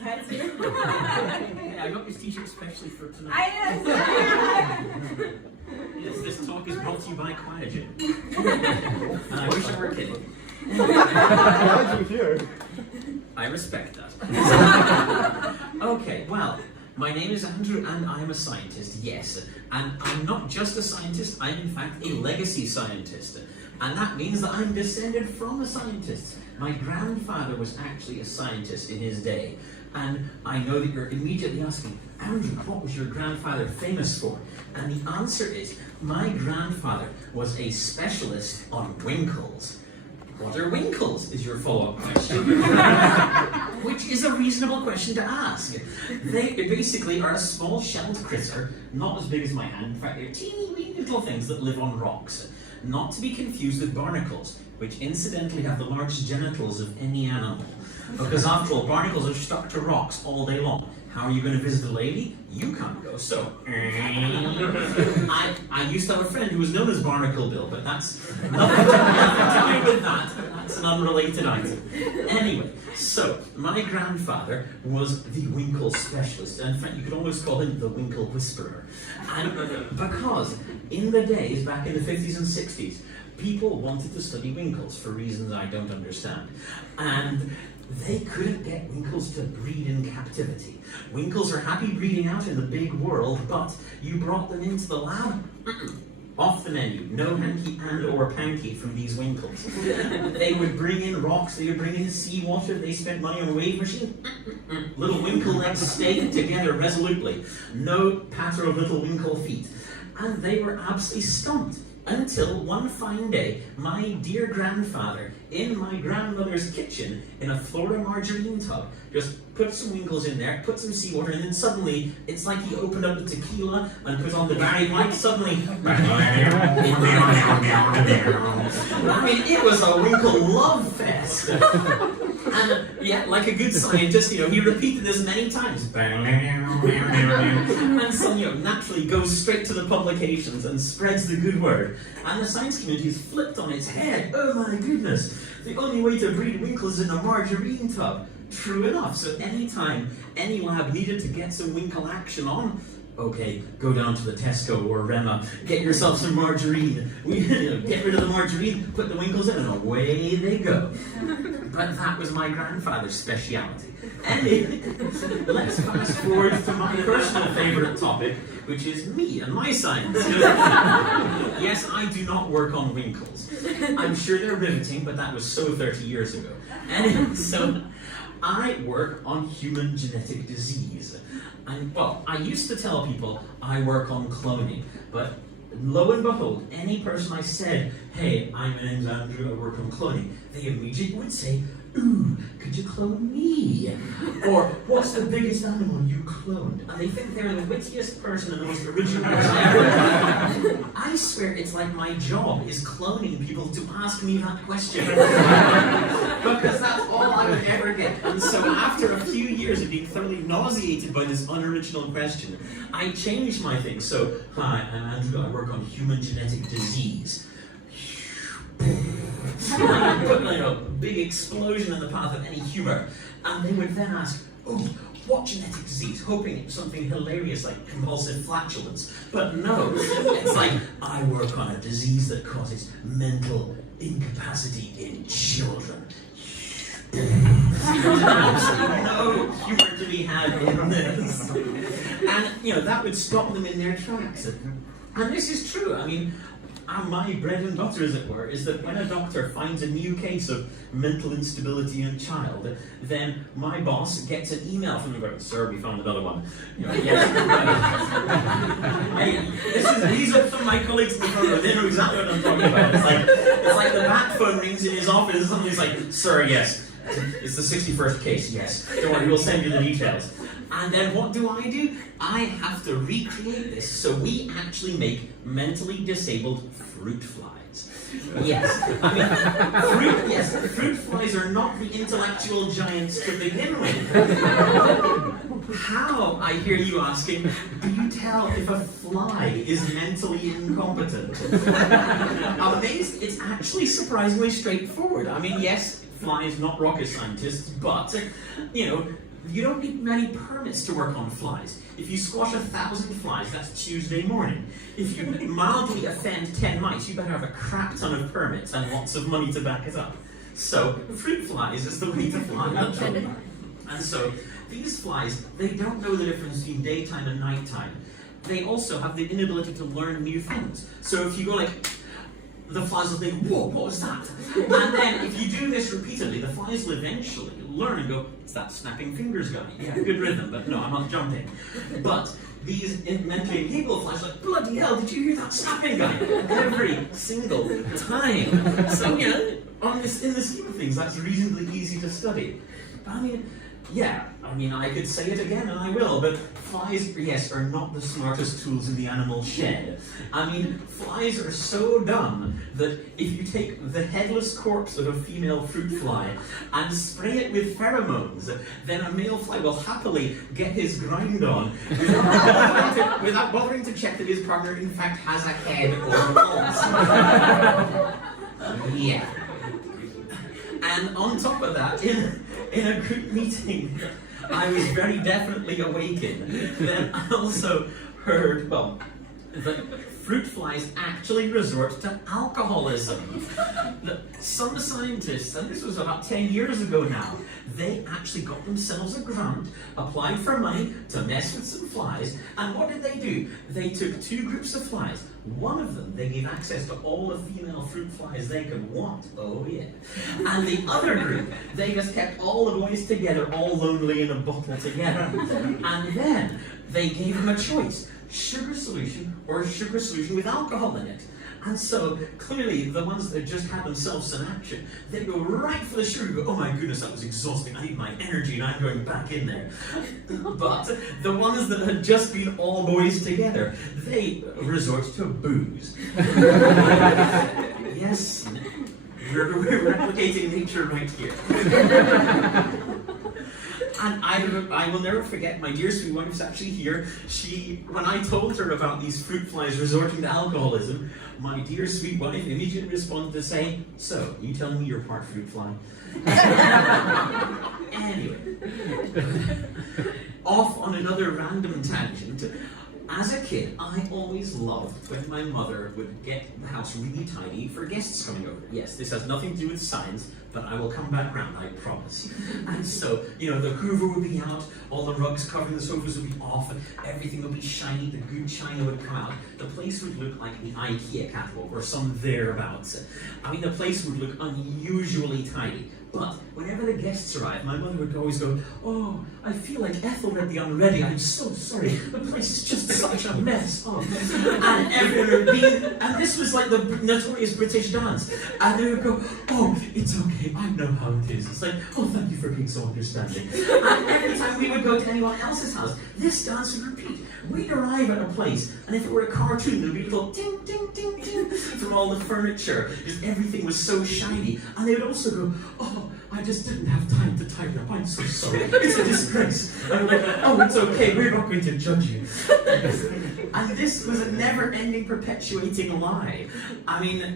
hat too. Yeah, I got this t-shirt especially for tonight. I know. Yes, this talk is brought to you by Quiegen. And I wish I were kidding. Glad you're here. I respect that. Okay, well, my name is Andrew and I'm a scientist, yes. And I'm not just a scientist, I'm in fact a legacy scientist. And that means that I'm descended from a scientist. My grandfather was actually a scientist in his day. And I know that you're immediately asking, Andrew, what was your grandfather famous for? And the answer is, my grandfather was a specialist on winkles. What are winkles, is your follow-up question. Which is a reasonable question to ask. They basically are a small shelled critter, not as big as my hand. In fact, they're teeny weeny little things that live on rocks. Not to be confused with barnacles, which incidentally have the largest genitals of any animal. Because after all, barnacles are stuck to rocks all day long. How are you going to visit a lady? You can't go, so... I used to have a friend who was known as Barnacle Bill, but that's nothing to do with that. That's an unrelated item. Anyway, so, my grandfather was the winkle specialist. In fact, you could almost call him the winkle whisperer. And because in the days, back in the 50s and 60s, people wanted to study winkles for reasons I don't understand. And they couldn't get winkles to breed in captivity. Winkles are happy breeding out in the big world, but you brought them into the lab? Off the menu. No hanky and or panky from these winkles. They would bring in rocks, they would bring in seawater, they spent money on a wave machine. Little winkle legs stayed together resolutely. No patter of little winkle feet. And they were absolutely stumped. Until one fine day, my dear grandfather, in my grandmother's kitchen, in a Florida margarine tub, just put some winkles in there, put some seawater, and then suddenly, it's like he opened up the tequila and put on the Barry White, suddenly... I mean, it was a winkle love fest. And yeah, like a good scientist, he repeated this many times. And so, naturally goes straight to the publications and spreads the good word. And the science community is flipped on its head. Oh my goodness, the only way to breed winkles is in a margarine tub. True enough, so anytime any lab needed to get some winkle action on, okay, go down to the Tesco or Rema, get yourself some margarine. Get rid of the margarine, put the winkles in, and away they go. But that was my grandfather's speciality. Anyway, let's fast forward to my personal favorite topic, which is me and my science. Yes, I do not work on winkles. I'm sure they're riveting, but that was so 30 years ago. Anyway, so I work on human genetic disease. And, well, I used to tell people I work on cloning, but lo and behold, any person I said, hey, my name's Andrew, I work on cloning, they immediately would say, ooh, could you clone me? Or, what's the biggest animal you cloned? And they think they're the wittiest person and the most original person ever. I swear it's like my job is cloning people to ask me that question. Because that's all I would ever get. And so after a few years of being thoroughly nauseated by this unoriginal question, I changed my thing. So, hi, I'm Andrew, I work on human genetic disease. I put a big explosion in the path of any humor. And they would then ask, oh, what genetic disease? Hoping it was something hilarious like compulsive flatulence. But no, it's like, I work on a disease that causes mental incapacity in children. Absolutely no humor to be had in this. And, that would stop them in their tracks. And this is true. I mean, my bread and butter, as it were, is that when a doctor finds a new case of mental instability in a child, then my boss gets an email from them going, sir, we found another one. These are some of my colleagues in the program, they know exactly what I'm talking about. It's like the bat phone rings in his office and somebody's like, sir, yes, it's the 61st case, yes. Don't worry, we'll send you the details. And then what do? I have to recreate this. So we actually make mentally disabled fruit flies. Yes, fruit flies are not the intellectual giants to begin with. How, I hear you asking, do you tell if a fly is mentally incompetent? Amazed, it's actually surprisingly straightforward. I mean, yes, flies, not rocket scientists, but, you don't need many permits to work on flies. If you squash 1,000 flies, that's Tuesday morning. If you mildly offend 10 mice, you better have a crap ton of permits and lots of money to back it up. So, fruit flies is the way to fly. And so, these flies, they don't know the difference between daytime and nighttime. They also have the inability to learn new things. So if you go like, the flies will think, whoa, what was that? And then if you do this repeatedly, the flies will eventually learn and go, it's that snapping fingers guy. Yeah, good rhythm, but no, I'm not jumping. But these mentally incapable flies are like, bloody hell, did you hear that snapping guy? Every single time. So, you know, in the scheme of things, that's reasonably easy to study. But I mean, yeah, I could say it again, and I will, but flies, yes, are not the smartest tools in the animal shed. Flies are so dumb that if you take the headless corpse of a female fruit fly and spray it with pheromones, then a male fly will happily get his grind on without bothering to check that his partner in fact has a head or a pulse. Yeah. And on top of that, in a group meeting, I was very definitely awakened. Then I also heard, that fruit flies actually resort to alcoholism. Some scientists, and this was about 10 years ago now, they actually got themselves a grant, applied for money to mess with some flies, and what did they do? They took 2 groups of flies. One of them, they gave access to all the female fruit flies they could want. Oh yeah. And the other group, they just kept all the boys together, all lonely in a bottle together. And then they gave them a choice. Sugar solution or sugar solution with alcohol in it. And so, clearly, the ones that just had themselves some action, they go right for the sugar, go, oh my goodness, that was exhausting, I need my energy and I'm going back in there. But the ones that had just been all boys together, they resort to booze. Yes, we're replicating nature right here. And I will never forget, my dear sweet wife was actually here. When I told her about these fruit flies resorting to alcoholism, my dear sweet wife immediately responded to say, so, you tell me you're part fruit fly? Anyway, off on another random tangent. As a kid, I always loved when my mother would get the house really tidy for guests coming over. Yes, this has nothing to do with science, but I will come back round, I promise. And so, the Hoover would be out, all the rugs covering the sofas would be off, and everything would be shiny, the good china would come out. The place would look like the IKEA catalog, or some thereabouts. The place would look unusually tidy. But whenever the guests arrived, my mother would always go, oh, I feel like Ethelred the Unready, I'm so sorry, the place is just such a mess. Oh. And everyone would be, and this was like the notorious British dance, and they would go, oh, it's okay, I know how it is. It's like, oh, thank you for being so understanding. And every time we would go to anyone else's house, this dance would repeat. We'd arrive at a place, and if it were a cartoon, there'd be a little ting, ting, ting, ting from all the furniture, because everything was so shiny. And they would also go, oh, I just didn't have time to tidy up, I'm so sorry, it's a disgrace. And I'm like, oh, it's okay, we're not going to judge you. And this was a never-ending, perpetuating lie.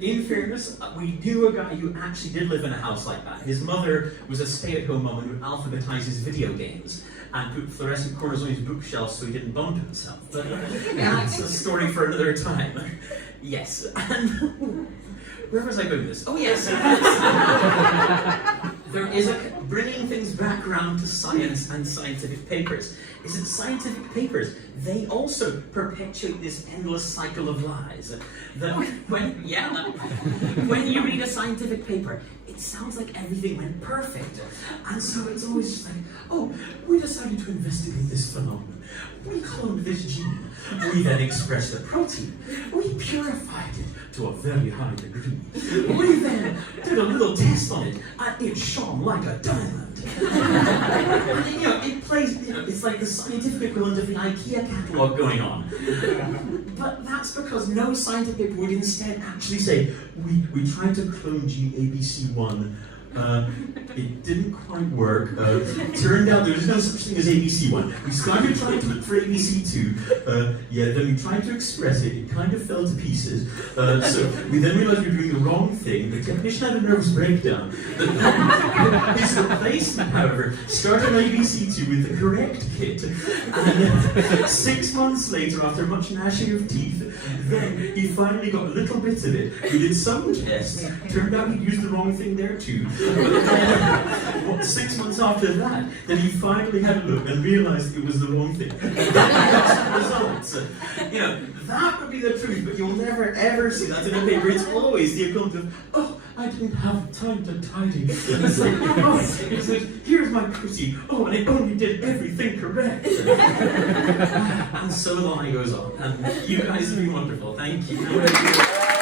In fairness, we knew a guy who actually did live in a house like that. His mother was a stay-at-home mum who would alphabetize his video games and put fluorescent corners on his bookshelf so he didn't bump himself. But that's a story for another time. Yes, and where was I going with this? Oh yes, there is bringing things back around to science and scientific papers. Is that scientific papers, they also perpetuate this endless cycle of lies. That when you read a scientific paper, it sounds like everything went perfect. And so it's always just like, oh, we decided to investigate this phenomenon. We cloned this gene. We then expressed the protein. We purified it to a very high degree. We then did a little test on it, and it shone like a diamond. And it plays, it's like the scientific equivalent of an IKEA catalogue going on. But that's because no scientific would instead actually say, we tried to clone gene ABC1, It didn't quite work. Turned out there was no such thing as ABC1. We started trying to look for ABC2. Then we tried to express it. It kind of fell to pieces. So we then realized we were doing the wrong thing. The technician had a nervous breakdown. His replacement, however, started ABC2 with the correct kit. And 6 months later, after much gnashing of teeth, then he finally got a little bit of it. We did some tests. Turned out he'd used the wrong thing there too. But then, 6 months after that, then he finally had a look and realised it was the wrong thing. That's the results. That would be the truth, but you'll never ever see that in a paper. It's always the equivalent of, oh, I didn't have time to tidy. It's like, oh, it's like, here's my pretty, oh, and it only did everything correct. And so the line goes on. And you guys have been wonderful. Thank you.